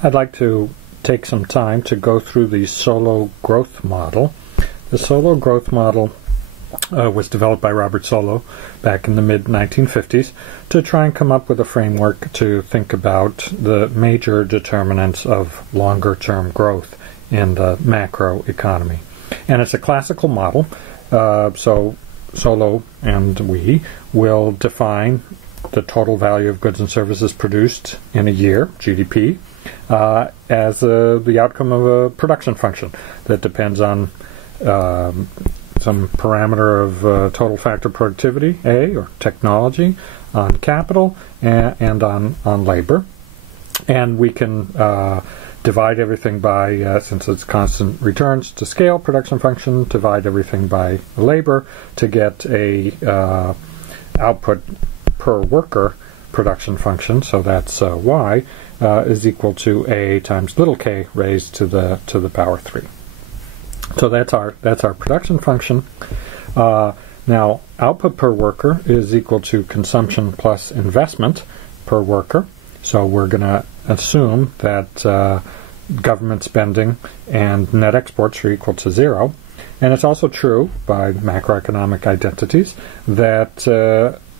I'd like to take some time to go through the Solow growth model. The Solow growth model was developed by Robert Solow back in the mid-1950s to try and come up with a framework to think about the major determinants of longer-term growth in the macro economy. And it's a classical model, so Solow and we will define the total value of goods and services produced in a year, GDP, as the outcome of a production function that depends on some parameter of total factor productivity, A, or technology, on capital, and on labor. And we can divide everything by, since it's constant returns to scale production function, divide everything by labor to get a output per worker production function. So that's Y is equal to A times little k raised to the power 3. So that's our production function. Now, output per worker is equal to consumption plus investment per worker. So we're going to assume that government spending and net exports are equal to 0. And it's also true by macroeconomic identities that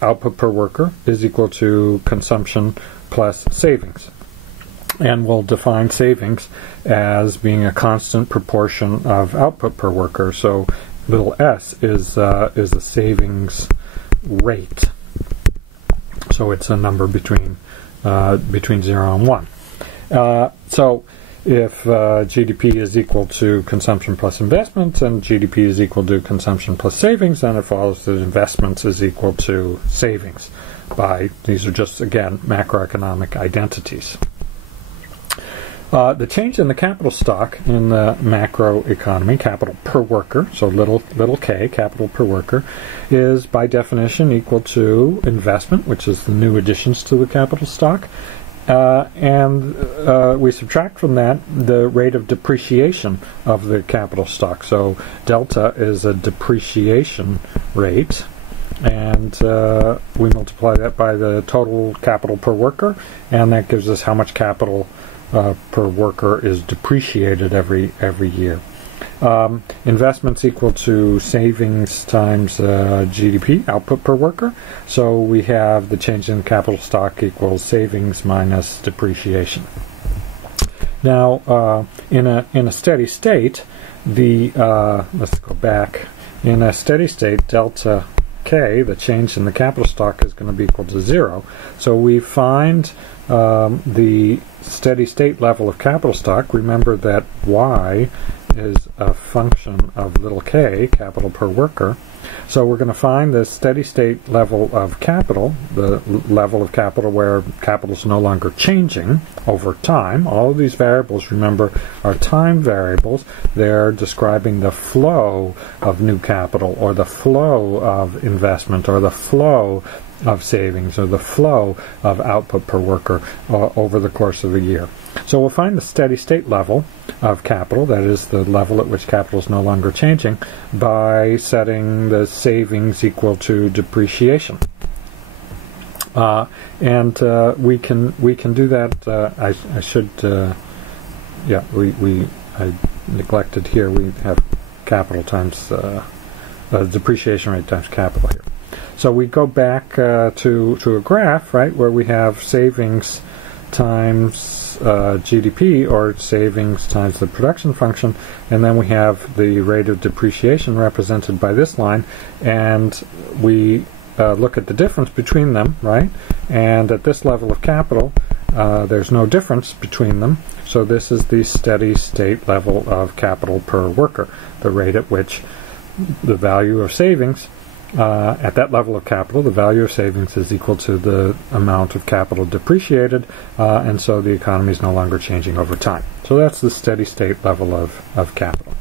output per worker is equal to consumption plus savings. And we'll define savings as being a constant proportion of output per worker. So little s is a savings rate. So it's a number between 0 and 1. So if GDP is equal to consumption plus investment and GDP is equal to consumption plus savings, then it follows that investments is equal to savings. These are just, again, macroeconomic identities. The change in the capital stock in the macro economy, capital per worker, so little k, capital per worker, is by definition equal to investment, which is the new additions to the capital stock, and we subtract from that the rate of depreciation of the capital stock. So delta is a depreciation rate, and we multiply that by the total capital per worker, and that gives us how much capital per worker is depreciated every year. Investments equal to savings times GDP, output per worker. So we have the change in capital stock equals savings minus depreciation. Now, in a steady state, let's go back. In a steady state, delta k, the change in the capital stock, is going to be equal to 0. So we find the steady state level of capital stock. Remember that y is a function of little k, capital per worker. So we're going to find the steady state level of capital, the level of capital where capital is no longer changing over time. All of these variables, remember, are time variables. They're describing the flow of new capital, or the flow of investment, or the flow of savings, or the flow of output per worker over the course of a year. So we'll find the steady state level of capital, that is the level at which capital is no longer changing, by setting the savings equal to depreciation. And we can do that. I neglected here. We have capital times depreciation rate times capital here. So we go back to a graph, right, where we have savings times GDP, or savings times the production function, and then we have the rate of depreciation represented by this line, and we look at the difference between them, right? And at this level of capital, there's no difference between them, so this is the steady state level of capital per worker, the rate at which the value of savings at that level of capital, the value of savings is equal to the amount of capital depreciated, and so the economy is no longer changing over time. So that's the steady state level of capital.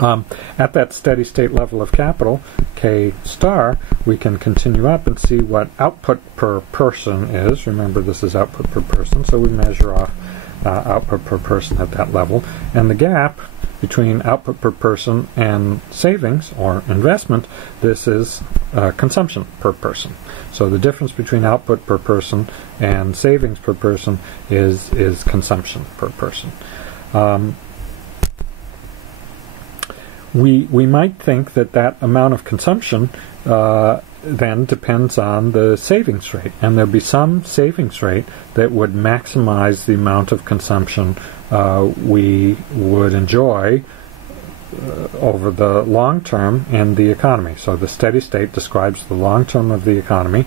At that steady state level of capital, K star, we can continue up and see what output per person is. Remember, this is output per person, so we measure off output per person at that level. And the gap between output per person and savings or investment, this is consumption per person. So the difference between output per person and savings per person is consumption per person. We might think that amount of consumption then depends on the savings rate, and there'll be some savings rate that would maximize the amount of consumption we would enjoy over the long term in the economy. So the steady state describes the long term of the economy.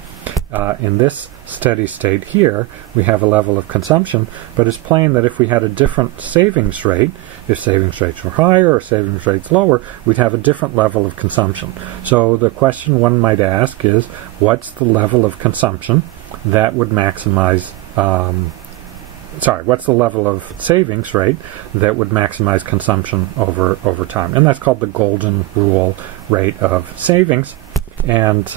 In this steady state here, we have a level of consumption, but it's plain that if we had a different savings rate, if savings rates were higher or savings rates lower, we'd have a different level of consumption. So the question one might ask is, what's the level of consumption that would maximize what's the level of savings rate that would maximize consumption over time? And that's called the golden rule rate of savings. And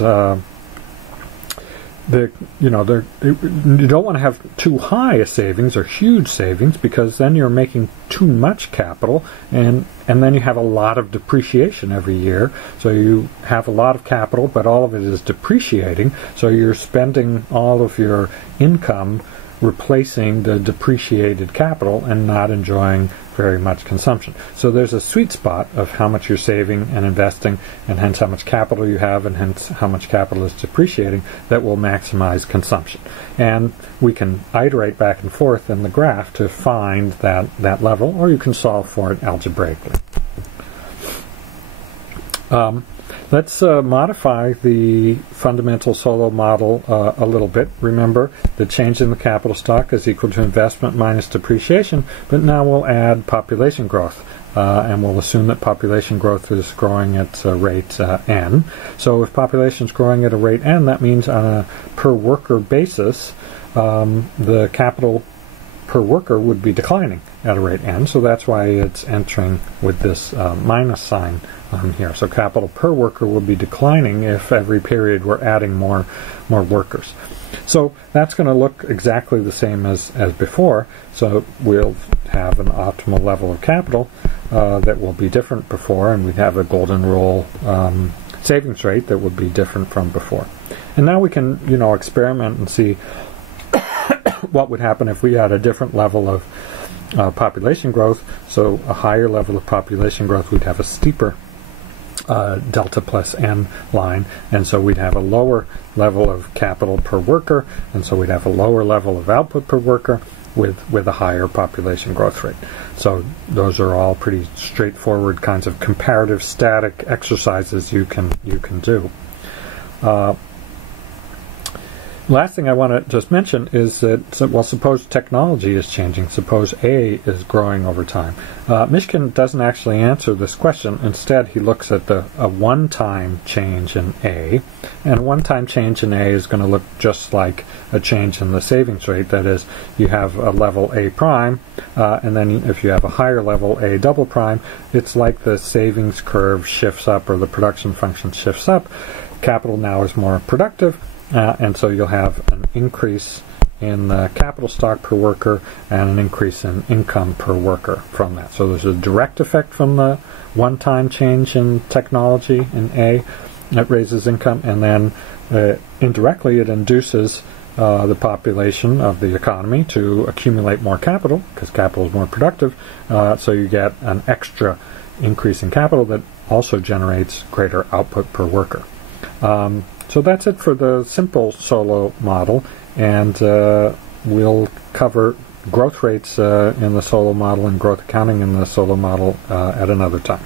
you don't want to have too high a savings or huge savings, because then you're making too much capital, and then you have a lot of depreciation every year. So you have a lot of capital, but all of it is depreciating, so you're spending all of your income replacing the depreciated capital and not enjoying very much consumption. So there's a sweet spot of how much you're saving and investing, and hence how much capital you have, and hence how much capital is depreciating, that will maximize consumption. And we can iterate back and forth in the graph to find that level, or you can solve for it algebraically. Let's modify the fundamental Solow model a little bit. Remember, the change in the capital stock is equal to investment minus depreciation, but now we'll add population growth, and we'll assume that population growth is growing at rate n. So if population is growing at a rate n, that means on a per worker basis, the capital per worker would be declining at a rate n, so that's why it's entering with this minus sign here. So capital per worker will be declining if every period we're adding more workers. So that's going to look exactly the same as before. So we'll have an optimal level of capital that will be different before, and we have a golden rule savings rate that would be different from before. And now we can experiment and see what would happen if we had a different level of population growth. So a higher level of population growth, we'd have a steeper delta plus n line, and so we'd have a lower level of capital per worker, and so we'd have a lower level of output per worker with a higher population growth rate. So those are all pretty straightforward kinds of comparative static exercises you can do. Last thing I want to just mention is that, well, suppose technology is changing. Suppose A is growing over time. Mishkin doesn't actually answer this question. Instead, he looks at a one-time change in A. And a one-time change in A is going to look just like a change in the savings rate. That is, you have a level A prime, and then if you have a higher level A double prime, it's like the savings curve shifts up, or the production function shifts up. Capital now is more productive, and so you'll have an increase in the capital stock per worker and an increase in income per worker from that. So there's a direct effect from the one-time change in technology in A that raises income, and then indirectly it induces the population of the economy to accumulate more capital, because capital is more productive, so you get an extra increase in capital that also generates greater output per worker. So that's it for the simple Solow model, and we'll cover growth rates in the Solow model and growth accounting in the Solow model at another time.